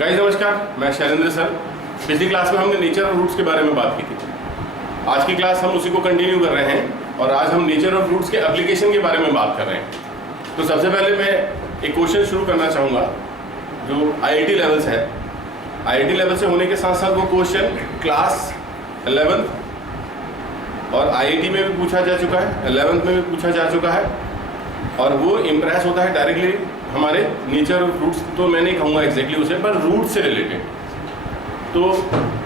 Guys नमस्कार, मैं Shailendra sir. पिछली क्लास में हमने नेचर ऑफ रूट्स के बारे में बात की थी। आज की क्लास हम उसी को कंटिन्यू कर रहे हैं और आज हम नेचर ऑफ रूट्स के एप्लीकेशन के बारे में बात कर रहे हैं। तो सबसे पहले मैं एक क्वेश्चन शुरू करना चाहूँगा जो आईआईटी लेवल से है। आईआईटी लेवल से होने के साथ साथ वो क्वेश्चन क्लास 11th और आईआईटी में भी पूछा जा चुका है, 11th में भी पूछा जा चुका है और वो इम्प्रेस होता है डायरेक्टली हमारे नेचर ऑफ रूट्स। तो मैं नहीं कहूँगा एग्जैक्टली उसे, पर रूट से रिलेटेड। तो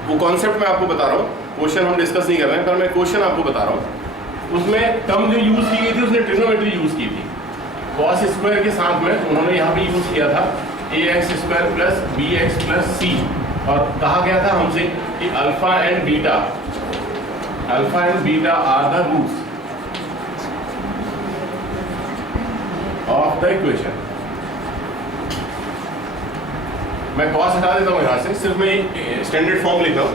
वो कॉन्सेप्ट मैं आपको बता रहा हूँ, क्वेश्चन हम डिस्कस नहीं कर रहे हैं, पर मैं क्वेश्चन आपको बता रहा हूँ। उसमें टर्म जो यूज़ की गई थी उसने ट्रिग्नोमेट्री यूज़ की थी। कॉस स्क्वायर के साथ में उन्होंने यहाँ पे यूज़ किया था ax² + bx + c और कहा गया था हमसे कि alpha and beta are the roots of the equation. मैं कॉस हटा देता हूँ यहाँ से, सिर्फ मैं स्टैंडर्ड फॉर्म लिख रहा हूँ।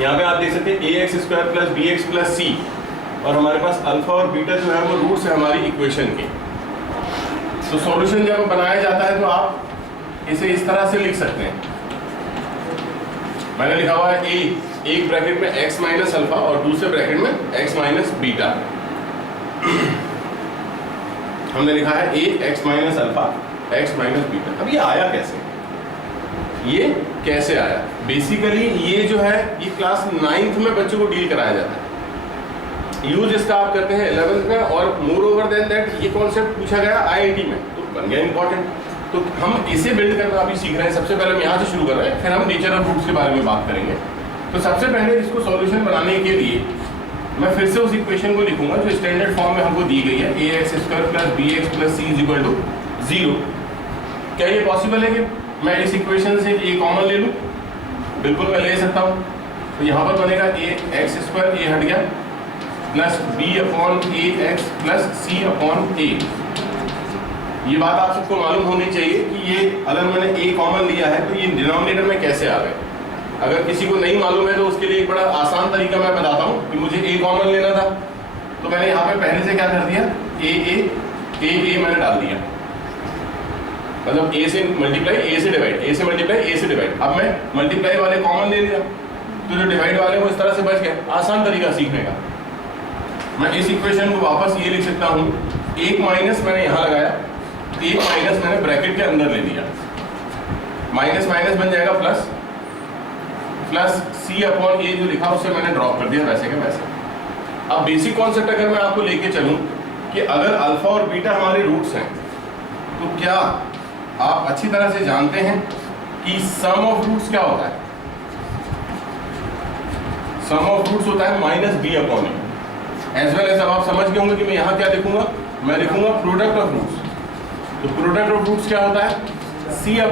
यहाँ पे आप देख सकते हैं ax² + bx + c और हमारे पास अल्फा और बीटा जो है वो रूट्स है हमारी इक्वेशन के। तो सॉल्यूशन जब बनाया जाता है तो आप इसे इस तरह से लिख सकते हैं। मैंने लिखा हुआ है एक ब्रैकेट में x - अल्फा और दूसरे ब्रैकेट में x - बीटा। हमने लिखा है x - अल्फा x - बीटा। अब ये आया कैसे? ये कैसे आया? बेसिकली ये जो है ये क्लास 9th में बच्चों को डील कराया जाता है। यूज इसका आप करते हैं 11th में और मोर ओवर देन दैट ये कॉन्सेप्ट पूछा गया आईआईटी में, तो बन गया इंपॉर्टेंट। तो हम इसे बिल्ड करना अभी सीख रहे हैं। सबसे पहले हम यहाँ से शुरू कर रहे हैं, फिर हम नेचर ऑफ रूट्स के बारे में बात करेंगे। तो सबसे पहले इसको सॉल्यूशन बनाने के लिए मैं फिर से उस इक्वेशन को लिखूंगा जो स्टैंडर्ड फॉर्म में हमको दी गई है ax² + bx + c = 0। क्या ये पॉसिबल है कि मैं इस इक्वेशन से a कॉमन ले लूँ? बिल्कुल मैं ले सकता हूँ। तो यहाँ पर बनेगा ax² a हट गया + b/ax + c/a। ये बात आप सबको मालूम होनी चाहिए कि ये अगर मैंने a कॉमन लिया है तो ये डिनोमिनेटर में कैसे आ गए। अगर किसी को नहीं मालूम है तो उसके लिए एक बड़ा आसान तरीका मैं बताता हूँ कि मुझे a कॉमन लेना था। तो मैंने यहाँ पे पहले से क्या कर दिया, a मैंने डाल दिया, मतलब a से मल्टीप्लाई a से डिवाइड। अब मैं मल्टीप्लाई वाले कॉमन ले लिया तो जो डिवाइड वाले वो इस तरह से बच गए। आसान तरीका सीखने का। मैं इस इक्वेशन को वापस ये लिख सकता हूँ, एक माइनस मैंने यहाँ लगाया, एक माइनस मैंने ब्रैकेट के अंदर ले लिया, माइनस बन जाएगा प्लस c/a जो लिखा उसे मैंने ड्रॉप कर दिया वैसे के वैसे। अब बेसिक कॉन्सेप्ट अगर मैं आपको लेके चलूँ कि अगर अल्फा और बीटा हमारे रूट्स हैं तो क्या आप अच्छी तरह से जानते हैं कि सम ऑफ रूट्स क्या होता है? सम ऑफ रूट्स होता है -b/a। एज वेल एज अब आप समझ गए होंगे कि मैं यहाँ क्या लिखूंगा, मैं लिखूंगा प्रोडक्ट ऑफ रूट्स। तो प्रोडक्ट ऑफ रूट्स क्या होता है? c/a।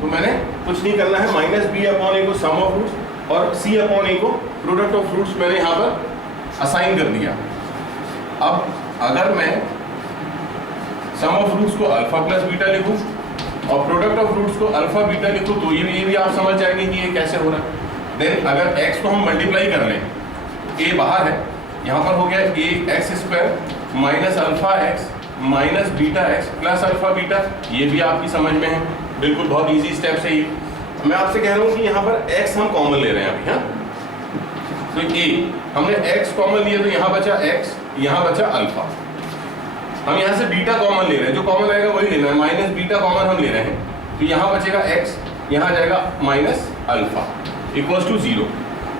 तो मैंने कुछ नहीं करना है, -b/a को सम ऑफ रूट्स और c/a को प्रोडक्ट ऑफ रूट्स मैंने यहाँ पर असाइन कर दिया। अब अगर मैं सम ऑफ रूट्स को अल्फा + बीटा लिखूं और प्रोडक्ट ऑफ रूट्स को अल्फा बीटा लिखूं तो ये भी आप समझ जाएंगे कि ये कैसे हो रहा है। देन अगर x को हम मल्टीप्लाई कर लें, a बाहर है, यहाँ पर हो गया ax² - alpha x - beta x + alpha beta. ये भी आपकी समझ में है, बिल्कुल बहुत इजी स्टेप है ये। मैं आपसे कह रहा हूँ कि यहाँ पर x हम कॉमन ले रहे हैं अभी। हाँ, तो a हमने x कॉमन लिया तो यहाँ बचा x, यहाँ बचा अल्फा। हम यहाँ से बीटा कॉमन ले रहे हैं, जो कॉमन आएगा वही लेना है, माइनस बीटा कॉमन हम ले रहे हैं। तो यहाँ बचेगा x, यहाँ जाएगा -अल्फा = 0।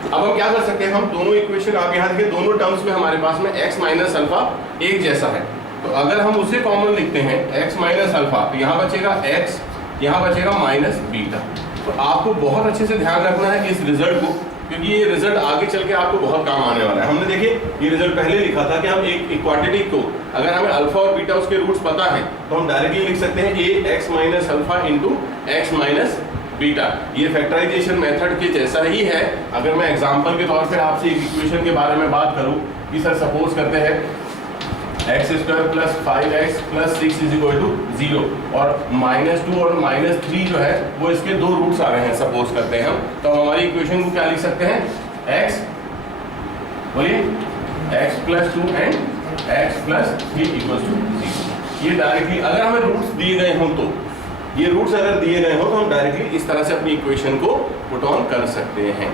अब हम क्या कर सकते हैं, हम दोनों इक्वेशन आप यहाँ देखिए, दोनों टर्म्स में हमारे पास में x - अल्फा एक जैसा है। तो अगर हम उसे कॉमन लिखते हैं x - अल्फा, तो यहाँ बचेगा x, यहाँ बचेगा -बीटा। तो आपको बहुत अच्छे से ध्यान रखना है इस रिजल्ट को, क्योंकि ये रिजल्ट आगे चल के आपको बहुत काम आने वाला है। हमने देखिए ये रिजल्ट पहले लिखा था कि हम एक इक्वांटिटी को अगर हमें अल्फा और बीटा उसके रूट्स पता है तो हम डायरेक्टली लिख सकते हैं ax - अल्फा × x - बीटा। ये फैक्टराइजेशन मेथड के जैसा ही है। अगर मैं एग्जांपल के तौर पे आपसे एक इक्वेशन के बारे में बात करूं कि सर सपोज करते हैं x² + 5x + 6 = 0 और -2 और -3 जो है वो इसके दो रूट्स आ रहे हैं सपोज करते हैं हम। तो हमारी इक्वेशन को क्या लिख सकते हैं, x बोलिए x + 2 एंड x + 3 = 0। ये डायरेक्टली अगर हमें रूट्स दिए गए हों तो ये रूट्स अगर दिए गए हो तो हम डायरेक्टली इस तरह से अपनी इक्वेशन को पुट ऑन कर सकते हैं।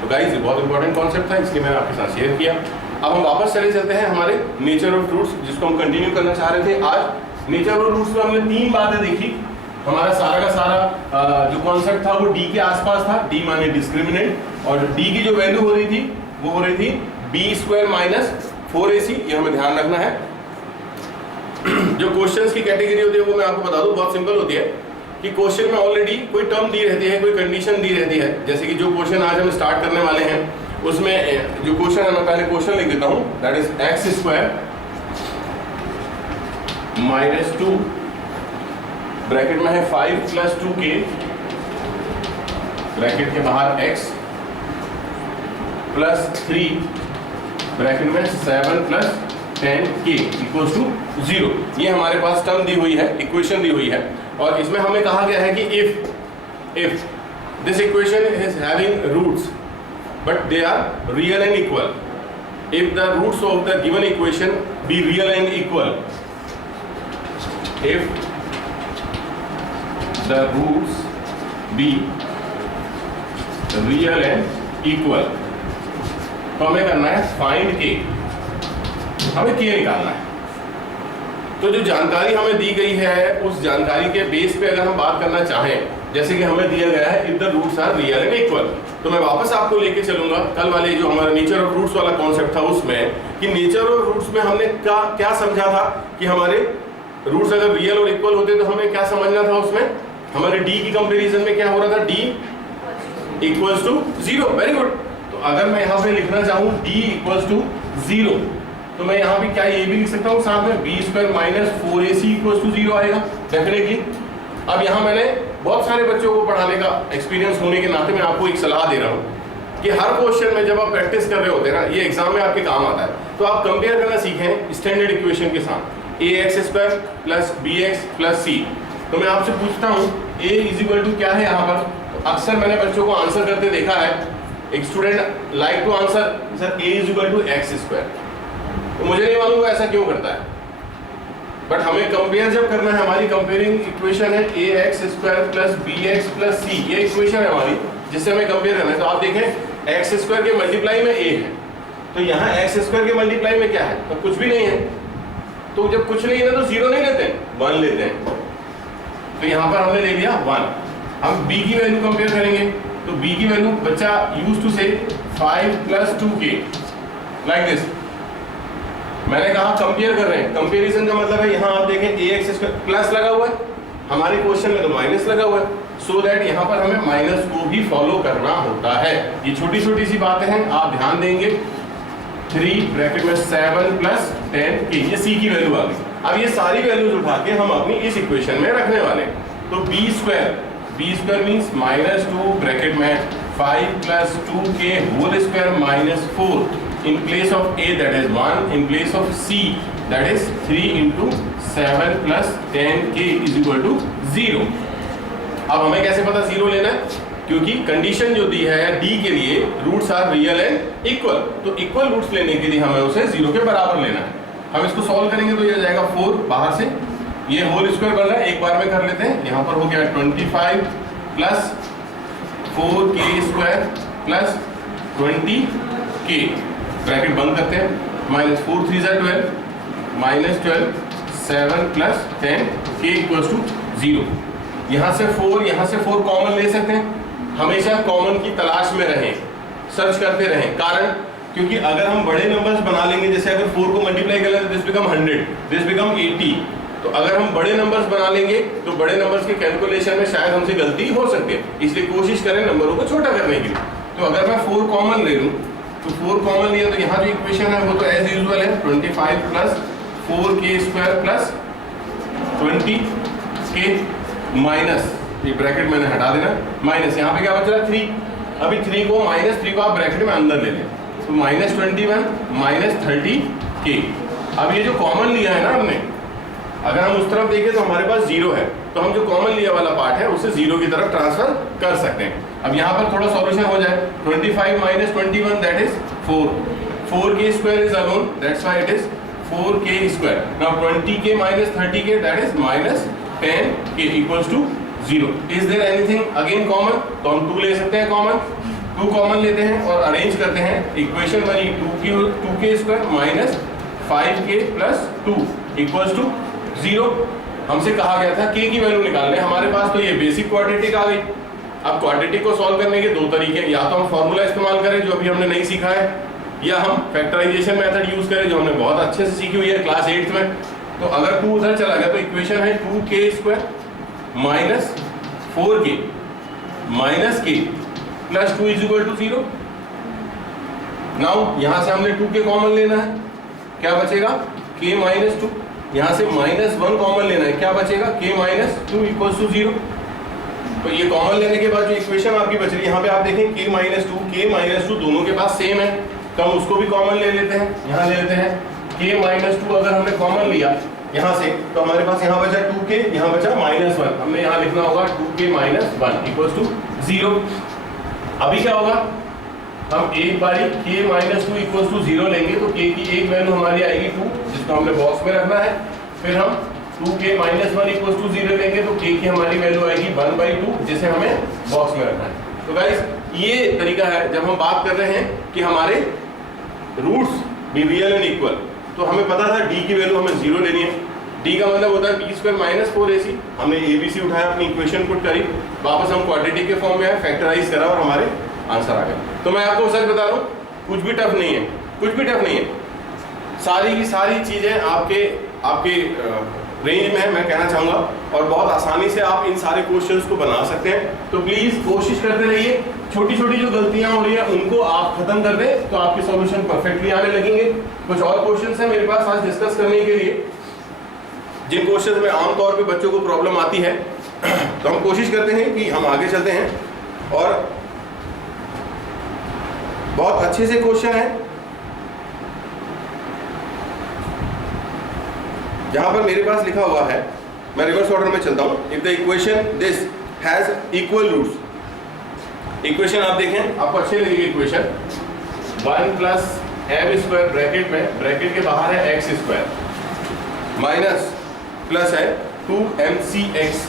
तो गाइस ये बहुत इंपॉर्टेंट कॉन्सेप्ट था, इसलिए मैंने आपके साथ शेयर किया। अब हम वापस चले चलते हैं हमारे नेचर ऑफ रूट्स, जिसको हम कंटिन्यू करना चाह रहे थे। आज नेचर ऑफ रूट्स में हमने 3 बातें देखी। हमारा सारा का सारा जो कॉन्सेप्ट था वो डी के आसपास था, डी माने डिस्क्रिमिनेंट, और डी की जो वैल्यू हो रही थी वो हो रही थी b² माइनस 4ac। ये हमें ध्यान रखना है। जो क्वेश्चंस की कैटेगरी होती है वो मैं आपको बता दूं, बहुत सिंपल होती है कि क्वेश्चन में ऑलरेडी कोई टर्म दी रहती है, कोई कंडीशन दी रहती है। जैसे कि जो क्वेश्चन आज हम स्टार्ट करने वाले हैं उसमें जो क्वेश्चन है, मैं पहले क्वेश्चन लिख देता हूं, that is x² minus 2 bracket में है 5 + 2k, ब्रैकेट के बाहर x प्लस 3 ब्रैकेट में 7 + 10k इक्वल्स टू 0। ये हमारे पास टर्म दी हुई है, इक्वेशन दी हुई है, और इसमें हमें कहा गया है कि if this equation is having roots but they are real and equal, if the roots of the given equation be real and equal, if the roots be real and equal, तो हमें करना है फाइंड k, हमें k निकालना है। तो जो जानकारी हमें दी गई है उस जानकारी के बेस पे अगर हम बात करना चाहें, जैसे कि हमें दिया गया है if the roots are real and equal, तो मैं वापस आपको लेके चलूंगा कल वाले जो हमारा नेचर ऑफ रूट्स वाला कॉन्सेप्ट था उसमें, कि नेचर ऑफ रूट्स में हमने क्या समझा था कि हमारे रूट्स अगर रियल और इक्वल होते तो हमें क्या समझना था। उसमें हमारे डी की कंपेरिजन में क्या हो रहा था, d equals to 0। Very good. तो अगर मैं यहाँ पे लिखना चाहूँ d इक्वल्स टू 0, तो मैं यहाँ पे क्या ये भी लिख सकता हूँ साथ में b² minus 4ac equals to 0 आएगा डेफिनेटली। अब यहाँ मैंने बहुत सारे बच्चों को पढ़ाने का एक्सपीरियंस होने के नाते मैं आपको एक सलाह दे रहा हूँ कि हर क्वेश्चन में जब आप प्रैक्टिस कर रहे होते हैं ना, ये एग्जाम में आपके काम आता है, तो आप कंपेयर करना सीखें स्टैंडर्ड इक्वेशन के साथ, ax² plus bx plus c। तो मैं आपसे पूछता हूँ a इज इक्वल टू क्या है यहाँ पर। तो अक्सर मैंने बच्चों को आंसर करते देखा है, एक student like to answer sir a is equal to x²। तो मुझे नहीं मालूम वो ऐसा क्यों करता है, बट हमें कंपेयर जब करना है, हमारी कंपेयरिंग इक्वेशन है ax² plus bx plus c, ये इक्वेशन है हमारी जिससे हमें कंपेयर करना है। तो आप देखें x² के मल्टीप्लाई में a है, तो यहाँ x² के मल्टीप्लाई में क्या है, तो कुछ भी नहीं है। तो जब कुछ नहीं है तो 0 नहीं लेते हैं, 1 लेते हैं। तो यहाँ पर हमने ले लिया 1। हम b की वैल्यू कंपेयर करेंगे, तो b की वैल्यू बच्चा यूज्ड टू से 5 + 2k लाइक दिस। मैंने कहा कंपेयर कर रहे हैं, कंपैरिजन का मतलब है यहाँ आप देखें ax² प्लस लगा हुआ है, हमारे क्वेश्चन में तो माइनस लगा हुआ है, सो दैट यहाँ पर हमें माइनस को भी फॉलो करना होता है। ये छोटी छोटी सी बातें हैं, आप ध्यान देंगे। 3 ब्रैकेट में 7 + 10k, ये c की वैल्यू आ गई। अब ये सारी वैल्यूज उठा के हम अपनी इस इक्वेशन में रखने वाले हैं। तो b² मीन्स -2 ब्रैकेट में 5 + 2k whole square minus 4 in place of a that is 1, in place of c that is 3 into 7 plus 10k is equal to 0। अब हमें कैसे पता 0 लेना है, क्योंकि कंडीशन जो दी है d के लिए roots are real and equal, तो इक्वल रूट्स लेने के लिए हमें उसे 0 के बराबर लेना है। हम इसको सॉल्व करेंगे तो ये आ जाएगा 4 बाहर से, ये होल स्क्वायर बन रहा है, एक बार में कर लेते हैं। यहाँ पर हो गया 25 plus 4k² plus 20k, bracket बंद करते हैं, -4 3 12 -12 7 + 10k इक्वल्स टू 0। यहाँ से 4 कॉमन ले सकते हैं। हमेशा कॉमन की तलाश में रहें, सर्च करते रहें। कारण क्योंकि अगर हम बड़े नंबर्स बना लेंगे, जैसे अगर 4 को मल्टीप्लाई कर लें दिस बिकम 100, दिस बिकम 80, तो अगर हम बड़े नंबर्स बना लेंगे तो बड़े नंबर्स के कैलकुलेशन में शायद हमसे गलती हो सकती है, इसलिए कोशिश करें नंबरों को छोटा करने की। तो अगर मैं 4 कॉमन ले लूँ, तो 4 कॉमन लिया तो यहाँ जो इक्वेशन है वो तो एज यूजुअल है 25 plus 4k² plus 20k minus, ये ब्रैकेट मैंने हटा देना, माइनस यहाँ पे क्या बच रहा है 3। अभी 3 को -3 को आप ब्रैकेट में अंदर ले लें, तो -21 -30k। अब ये जो कॉमन लिया है ना हमने, अगर हम उस तरफ देखें तो हमारे पास 0 है, तो हम जो कॉमन लिया वाला पार्ट है उसे 0 की तरफ ट्रांसफर कर सकते हैं। अब यहाँ पर थोड़ा सॉल्यूशन हो जाए, 25 - 21 that is 4, 4k² is alone, that's why it is 4k²। Now 20k - 30k that is 10k equals to 0। Is there anything again common? तो हम 2 ले सकते हैं कॉमन, 2 कॉमन लेते हैं और अरेंज करते हैं। इक्वेशन बनी 2k square minus 5k plus 2 equals to 0। हमसे कहा गया था k की वैल्यू निकालने, हमारे पास तो ये बेसिक क्वाड्रेटिक आ गई। अब क्वाड्रेटिक को सॉल्व करने के 2 तरीके, या तो हम फॉर्मूला इस्तेमाल करें जो अभी हमने नहीं सीखा है, या हम फैक्टराइजेशन मेथड यूज करें जो हमने बहुत अच्छे से सीखी हुई है क्लास 8th में। तो अगर 2 उधर चला गया तो इक्वेशन है 2k square minus 4k minus k plus 2 is equal to 0। Now यहां से हमने 2k कॉमन लेना है, क्या बचेगा k माइनस 2। यहां से -1 कॉमन लेना है, क्या बचेगा k माइनस 2 इक्वल्स टू 0। तो ये कॉमन लेने के बाद जो इक्वेशन आपकी बच रही है, यहाँ पे आप देखें k माइनस 2 दोनों के पास सेम है, तो हम उसको भी कॉमन ले लेते हैं। यहाँ ले लेते हैं k माइनस 2, अगर हमने कॉमन लिया यहाँ से तो हमारे पास यहाँ बचा 2k, यहाँ बचा -1, हमने यहाँ लिखना होगा 2k माइनस 1 इक्वल्स टू 0। अभी क्या होगा, हम एक बारी k माइनस 2 इक्वल्स टू 0 लेंगे तो k की एक वैल्यू हमारी आएगी 2, जिसको हमने बॉक्स में रखना है। फिर हम 2k माइनस 1 इक्वल्स टू 0 लेंगे तो k की हमारी वैल्यू आएगी 1/2, जिसे हमें बॉक्स में रखना है। तो गाइस ये तरीका है जब हम बात कर रहे हैं कि हमारे रूट्स भी रियल एंड इक्वल। तो हमें पता था d की वैल्यू हमें 0 लेनी है। d का मतलब होता है b स्क्वायर माइनस 4ac। हमने abc उठाया, अपनी इक्वेशन पुट करी, वापस हम क्वाड्रेटिक के फॉर्म में आए, फैक्टराइज करा और हमारे आंसर आ गए। तो मैं आपको सच बता रहा हूँ, कुछ भी टफ नहीं है, कुछ भी टफ नहीं है। सारी की सारी चीजें आपके रेंज में है, मैं कहना चाहूंगा, और बहुत आसानी से आप इन सारे क्वेश्चंस को बना सकते हैं। तो प्लीज कोशिश करते रहिए, छोटी छोटी जो गलतियां हो रही है उनको आप खत्म कर दें तो आपके सॉल्यूशन परफेक्टली आने लगेंगे। कुछ और क्वेश्चंस हैं मेरे पास आज डिस्कस करने के लिए, जिन क्वेश्चंस में आमतौर पे बच्चों को प्रॉब्लम आती है। तो हम कोशिश करते हैं कि हम आगे चलते हैं और बहुत अच्छे से क्वेश्चन है जहां पर मेरे पास लिखा हुआ है, मैं रिवर्स ऑर्डर में चलता हूं। If the equation this has equal roots, equation आप देखें, आपको अच्छे लगेगी equation. 1 plus m square bracket में, ब्रैकेट के बाहर है x स्क्वायर माइनस प्लस है 2mcx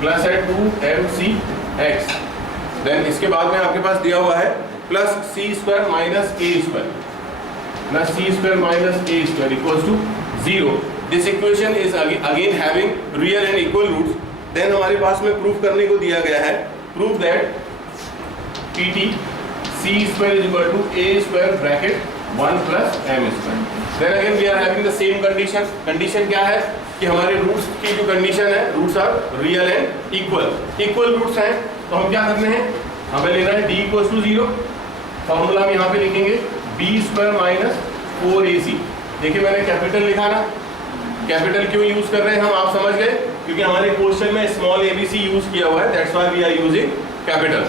प्लस है 2mcx, देन इसके बाद में आपके पास दिया हुआ है plus c square minus a square plus c square minus a square equals to 0। This equation is again having real and equal roots. Then हमारे पास में प्रूफ करने को दिया गया है, proof that pt c square is equal to a square bracket 1 plus m square. Then again we are having the same condition. Condition क्या है कि हमारे रूट्स की जो कंडीशन है, roots are real and equal, equal roots हैं। तो हम क्या करने हैं, हमें लेना है d इक्वल्स टू 0। फॉर्मूला हम यहाँ पे लिखेंगे b स्क्वायर माइनस 4ac। देखिए मैंने कैपिटल लिखा ना, कैपिटल क्यों यूज कर रहे हैं हम, आप समझ गए, क्योंकि हमारे क्वेश्चन में स्मॉल abc यूज किया हुआ है, that's why we are using capital.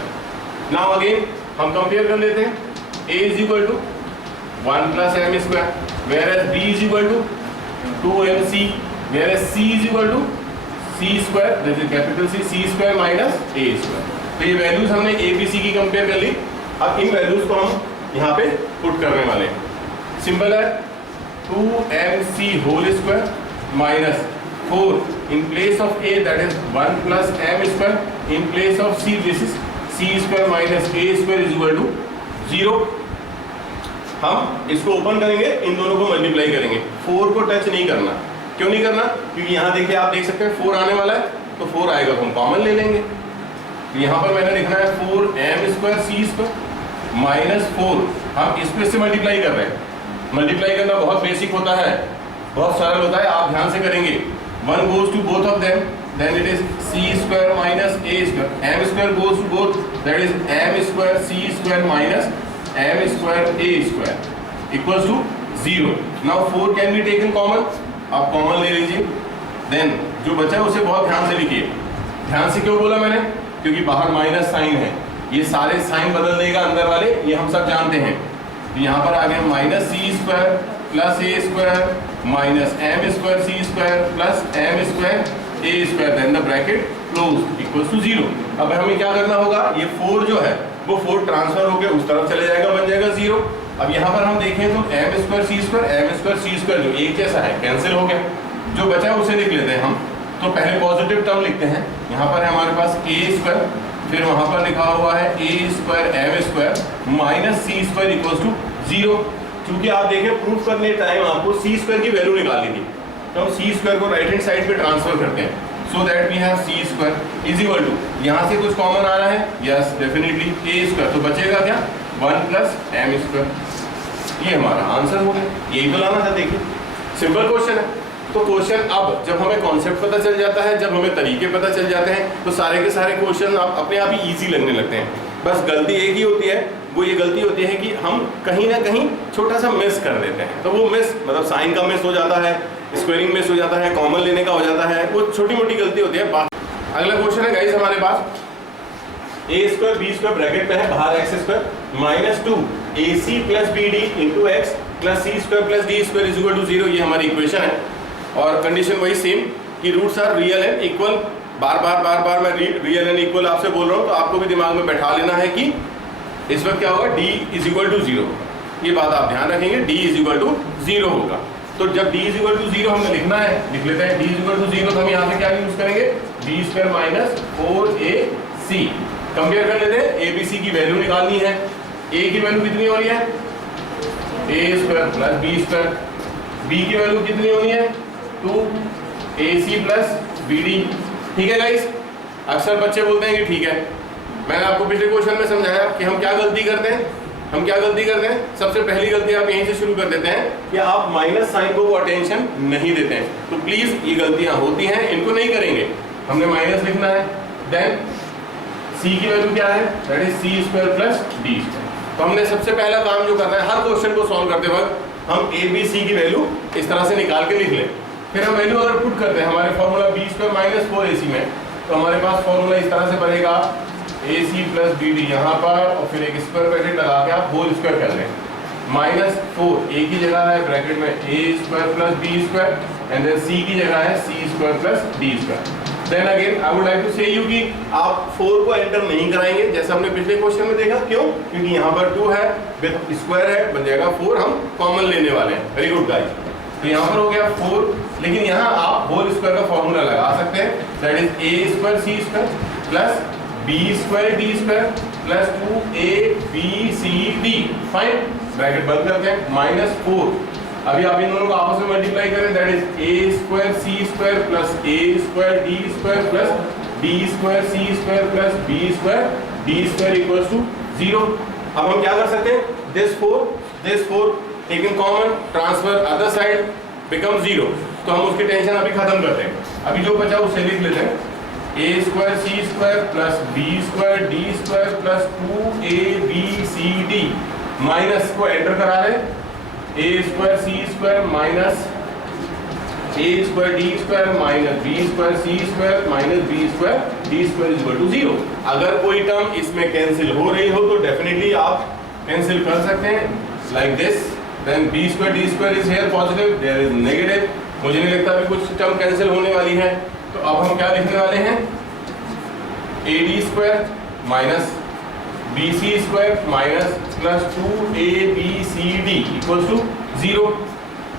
Now again हम कंपेयर कर लेते हैं, a is equal to 1 plus m square, whereas b is equal to 2mc, whereas c is equal to c square, that is capital C square minus a square. तो ये values हमने a b c की compare कर ली। अब इन values को हम यहाँ पे पुट करने वाले हैं। सिंपल है, 2mc whole square minus 4 in place of a, that is 1 plus m square, in place of c this is c square minus a square is equal to 0। हम इसको ओपन करेंगे, इन दोनों को मल्टीप्लाई करेंगे। 4 को टच नहीं करना, क्यों नहीं करना, क्योंकि यहाँ देखिए आप देख सकते हैं 4 आने वाला है, तो 4 आएगा तो हम कॉमन ले लेंगे। तो यहाँ पर मैंने लिखना है 4m square c square minus 4, हम इस से मल्टीप्लाई कर रहे हैं। मल्टीप्लाई करना बहुत बेसिक होता है, बहुत सरल होता है, आप ध्यान से करेंगे। 1 goes to both of them, then it is c square minus a square, m square goes to both, that is m square c square minus m square a square equals to 0. Now 4 can be taken common, आप common ले लीजिए। Then जो बचा है उसे बहुत ध्यान से लिखिए। ध्यान से क्यों बोला मैंने, क्योंकि बाहर माइनस साइन है, ये सारे साइन बदल देगा अंदर वाले, ये हम सब जानते हैं। तो यहाँ पर आ गया minus C square plus A square minus M square C square plus M square A square, then the bracket close equals to 0। अब हमें क्या करना होगा, ये 4 जो है वो 4 ट्रांसफर होकर उस तरफ चले जाएगा, बन जाएगा 0। अब यहाँ पर हम देखें तो एम स्क्वायर सी स्क्वायर जो एक जैसा है कैंसिल हो गया, जो बचा है उसे लिख लेते हैं हम। तो पहले पॉजिटिव टर्म लिखते हैं। यहाँ पर है हमारे पास ए स्क्वायर, फिर वहाँ पर लिखा हुआ है A square M square minus C square equals to 0। क्योंकि आप देखें प्रूफ करने टाइम आपको सी स्क्वायर की वैल्यू निकालनी थी, तो हम सी स्क्वायर को राइट हैंड साइड पे ट्रांसफर करते हैं। So that we have C square is equal to, यहाँ से कुछ कॉमन आ रहा है, यस डेफिनेटली ए स्क्वायर, तो बचेगा क्या 1 प्लस एम स्क्वायर। ये हमारा आंसर हो गया, यही तो लाना था। देखिए सिंपल क्वेश्चन है। तो क्वेश्चन अब जब हमें कॉन्सेप्ट पता चल जाता है, जब हमें तरीके पता चल जाते हैं, तो सारे के सारे क्वेश्चन आप अपने आप ही ईजी लगने लगते हैं। बस गलती एक ही होती है, वो ये गलती होती है कि हम कहीं ना कहीं छोटा सा मिस कर देते हैं। तो वो मिस मतलब साइन का मिस हो जाता है, स्क्वायरिंग मिस हो जाता है, कॉमन लेने का हो जाता है, वो छोटी मोटी गलती होती है। अगला क्वेश्चन है गाइस हमारे पास A square B square bracket में है, बाहर X square minus 2 A C plus B D into X plus C square plus D square is equal to 0। ये हमारी इक्वेशन है और कंडीशन वही सेम कि roots are real and equal. बार बार मैं रियल एंड इक्वल आपसे बोल रहा हूँ, तो आपको भी दिमाग में बैठा लेना है कि इस वक्त क्या होगा, d इज इक्वल टू 0। ये बात आप ध्यान रखेंगे, d इज इक्वल टू 0 होगा। तो जब d इज इक्वल टू 0 हमें लिखना है, लिख लेते हैं d इज इक्वल टू 0, तो हम यहाँ से क्या यूज करेंगे, b square minus 4ac। Compare कर लेते हैं, a b c की वैल्यू निकालनी है। a की वैल्यू कितनी हो रही है, a square plus b square, b की वैल्यू कितनी होनी है 2ac प्लस bd। ठीक है गाइस, अक्सर बच्चे बोलते हैं कि ठीक है। मैंने आपको पिछले क्वेश्चन में समझाया कि हम क्या गलती करते हैं, सबसे पहली गलती आप यहीं से शुरू कर देते हैं कि आप माइनस साइन को वो अटेंशन नहीं देते हैं। तो प्लीज ये गलतियां होती हैं, इनको नहीं करेंगे। हमने माइनस लिखना है, देन c की वैल्यू क्या है, that is C square plus D square. तो हमने सबसे पहला काम जो करना है, हर क्वेश्चन को सॉल्व करते वक्त हम ए बी सी की वैल्यू इस तरह से निकाल के लिख लें। फिर हम वैल्यू अगर पुट करते हैं हमारे formula B square minus 4ac में, तो हमारे पास फॉर्मूला इस तरह से बनेगा ac प्लस बी डी यहाँ पर, और फिर एक स्क्वायर ब्रैकेट लगा के आप होल स्क्वायर कर लें। माइनस 4 a की जगह है ब्रैकेट में a square plus b square, and then c की जगह है c square plus d square. Then again I would like to say you कि आप 4 को एंटर नहीं कराएंगे जैसा हमने पिछले क्वेश्चन में देखा। क्यों? क्योंकि यहाँ पर 2 है विद स्क्वायर है, बन जाएगा 4, हम कॉमन लेने वाले हैं। Very good guys. तो यहाँ पर हो गया 4, लेकिन यहाँ आप होल स्क्वायर का फॉर्मूला लगा सकते हैं, that is a square c square plus b square d square plus 2abcd। Fine, bracket बंद करते हैं, माइनस 4। अभी आप इन दोनों को आपस में मल्टीप्लाई करें, that is a square c square plus a square d square plus d square c square plus b square d square equals to 0। अब हम क्या कर सकते हैं, this 4 taken common, transfer other side become 0। तो हम उसकी टेंशन अभी खत्म करते हैं। अभी जो बचा उसे लिख लेते हैं, a square c square plus b square d square plus 2abcd, minus को एंटर करा रहे, a square c square minus a square d square minus b square c square minus b square d square is equal to 0। अगर कोई term इसमें cancel हो रही हो तो डेफिनेटली आप कैंसिल कर सकते हैं, like this. Then b square d square is here positive, there is negative. मुझे नहीं लगता अभी कुछ टर्म कैंसिल होने वाली है। तो अब हम क्या लिखने वाले हैं, ad square minus bc square minus plus 2abcd equals to 0।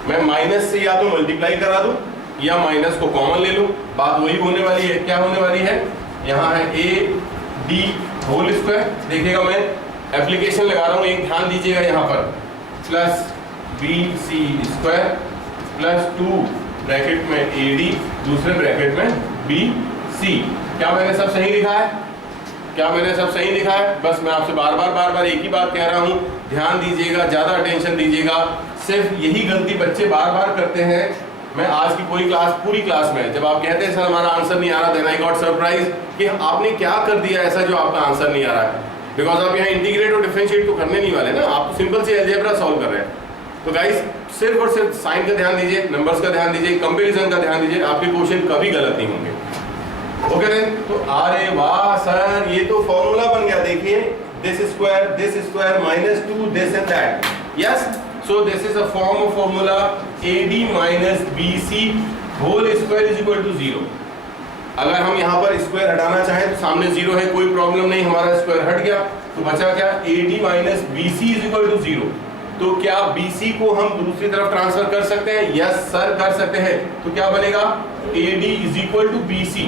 मैं माइनस से या तो मल्टीप्लाई करा दूं या माइनस को कॉमन ले लूं, बात वही होने वाली है। क्या होने वाली है, यहाँ है a d होल स्क्वायर, देखिएगा मैं एप्लीकेशन लगा रहा हूँ, एक ध्यान दीजिएगा यहाँ पर, plus bc square plus 2 bracket में ad, दूसरे ब्रैकेट में bc। क्या मैंने सब सही लिखा है? बस मैं आपसे बार बार एक ही बात कह रहा हूँ, ध्यान दीजिएगा, ज्यादा अटेंशन दीजिएगा। सिर्फ यही गलती बच्चे बार बार करते हैं। मैं आज की पूरी क्लास में जब आप कहते हैं सर हमारा आंसर नहीं आ रहा, देन आई गॉट सरप्राइज कि आपने क्या कर दिया ऐसा जो आपका आंसर नहीं आ रहा है। बिकॉज आप यहाँ इंटीग्रेट और डिफरेंशिएट तो करने नहीं वाले ना, आप तो सिंपल से अलजेब्रा सॉल्व कर रहे हैं। तो गाइस सिर्फ और सिर्फ साइन का ध्यान दीजिए, नंबर्स का ध्यान दीजिए, कंपैरिजन का ध्यान दीजिए, आपके क्वेश्चन कभी गलत नहीं होंगे। ओके देन, तो अरे वाह सर, ये तो फॉर्मूला बन गया। देखिए this square minus 2 this and that, yes. So this is a form of formula AD minus BC whole square is equal to 0। अगर हम यहाँ पर स्क्वायर हटाना चाहें तो सामने 0 है, कोई प्रॉब्लम नहीं, हमारा स्क्वायर हट गया, तो बचा क्या, AD minus BC is equal to 0। तो क्या BC को हम दूसरी तरफ ट्रांसफर कर सकते हैं? यस सर कर सकते हैं। तो क्या बनेगा? AD is equal to BC।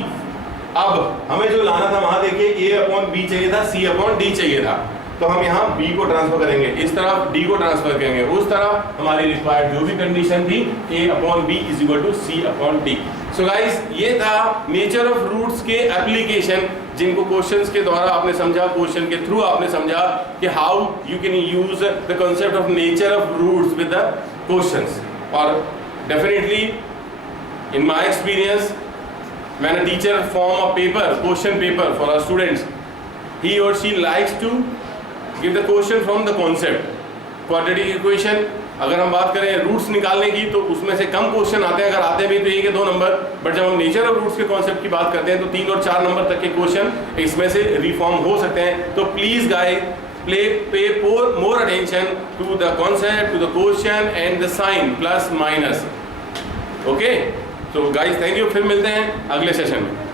अब हमें जो लाना था वहां देखिए A/B चाहिए था, C/D चाहिए था, तो हम यहाँ B को ट्रांसफर करेंगे, इस तरफ D को ट्रांसफर करेंगे, उस तरफ हमारी रिक्वायर्ड जो भी कंडीशन थी A/B is equal to C/D। So guys ये था नेचर ऑफ रूट्स के एप्लीकेशन, जिनको क्वेश्चंस के द्वारा आपने समझा, क्वेश्चन के थ्रू आपने समझा कि how you can use the concept of nature of roots with the questions. और definitely in my experience when a teacher form a paper, question paper for our students, he or she likes to give the question from the concept. Quadratic equation अगर हम बात करें roots निकालने की तो उसमें से कम क्वेश्चन आते हैं, अगर आते भी तो 1 या 2 नंबर, बट जब हम नेचर ऑफ रूट्स के कॉन्सेप्ट की बात करते हैं तो 3 और 4 नंबर तक के क्वेश्चन इसमें से रिफॉर्म हो सकते हैं। तो please guys pay more attention to the concept, to the question and the sign plus minus. Okay, तो गाइस थैंक यू, फिर मिलते हैं अगले सेशन में।